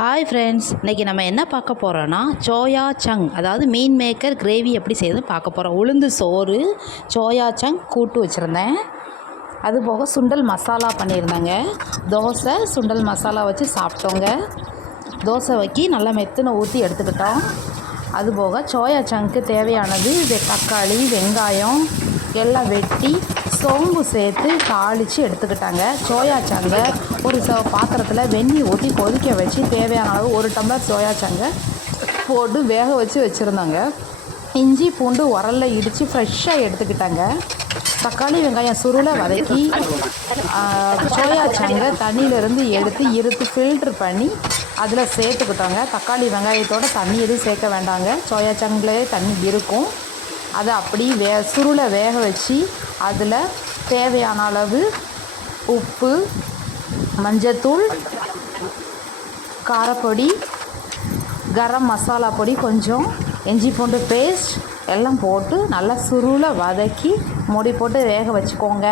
Hi friends, இன்றைக்கி நம்ம என்ன பார்க்க போகிறோன்னா சோயா சங், அதாவது மீன் மேக்கர் கிரேவி எப்படி செய்யுதுன்னு பார்க்க போகிறோம். உளுந்து சோறு, சோயா சங் கூட்டு வச்சுருந்தேன். அதுபோக சுண்டல் மசாலா பண்ணியிருந்தேங்க. தோசை சுண்டல் மசாலா வச்சு சாப்பிட்டோங்க. தோசை வைக்கி நல்லா மெத்துனை ஊற்றி எடுத்துக்கிட்டோம். அதுபோக சோயா சங்க்கு தேவையானது தக்காளி, வெங்காயம் எல்லாம் வெட்டி சோம்பு சேர்த்து தாளித்து எடுத்துக்கிட்டாங்க. சோயா சங்கை ஒரு பாத்திரத்தில் வெந்நீர் ஊற்றி கொதிக்க வச்சு தேவையான அளவு 1 டம்ளர் சோயா சங்கை போட்டு வேக வச்சு வச்சுருந்தாங்க. இஞ்சி பூண்டு உரலில் இடித்து ஃப்ரெஷ்ஷாக எடுத்துக்கிட்டாங்க. தக்காளி வெங்காயம் சுருளை வதக்கி சோயா சங்கை தண்ணியிலேருந்து எடுத்து இருத்து ஃபில்ட்ரு பண்ணி அதில் சேர்த்துக்கிட்டோங்க. தக்காளி வெங்காயத்தோட தண்ணி எதுவும் சேர்க்க வேண்டாங்க, சோயா சங்கிலே தண்ணி இருக்கும். அதை அப்படி சுருளை வேக வச்சு அதில் தேவையான அளவு உப்பு, மஞ்சத்தூள், காரப்பொடி, கரம் மசாலா பொடி கொஞ்சம், இஞ்சி பூண்டு பேஸ்ட் எல்லாம் போட்டு நல்லா சுருளை வதக்கி மூடி போட்டு வேக வச்சுக்கோங்க.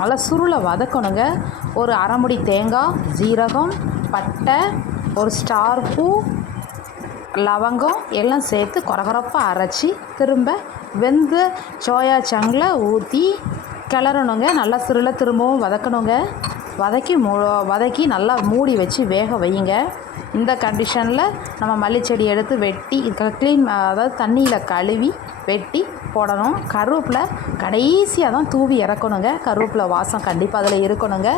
நல்லா சுருளை வதக்கணுங்க. ஒரு அரை முடி தேங்காய், ஜீரகம், பட்டை, ஒரு ஸ்டார் பூ, லவங்கம் எல்லாம் சேர்த்து கொரகொரப்பாக அரைச்சி திரும்ப வெந்த சோயா சங்கில் ஊற்றி கிளறணுங்க. நல்லா சுருளை திரும்பவும் வதக்கணுங்க. வதக்கி நல்லா மூடி வச்சு வேக வையுங்க. இந்த கண்டிஷனில் நம்ம மல்லிச்செடி எடுத்து வெட்டி க்ளீன், அதாவது தண்ணியில் கழுவி வெட்டி போடணும். கருவேப்பிலை கடைசியாக தான் தூவி இறக்கணுங்க. கருவேப்பிலை வாசம் கண்டிப்பாக அதில் இருக்கணுங்க.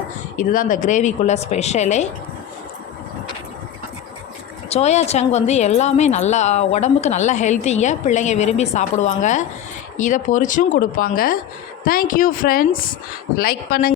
இதுதான் இந்த கிரேவிக்குள்ளே ஸ்பெஷலே. சோயா சங் எல்லாமே நல்லா உடம்புக்கு நல்லா ஹெல்த்திங்க. பிள்ளைங்க விரும்பி சாப்பிடுவாங்க. இதை பொரிச்சும் கொடுப்பாங்க. Thank you friends. லைக் பண்ணுங்கள்.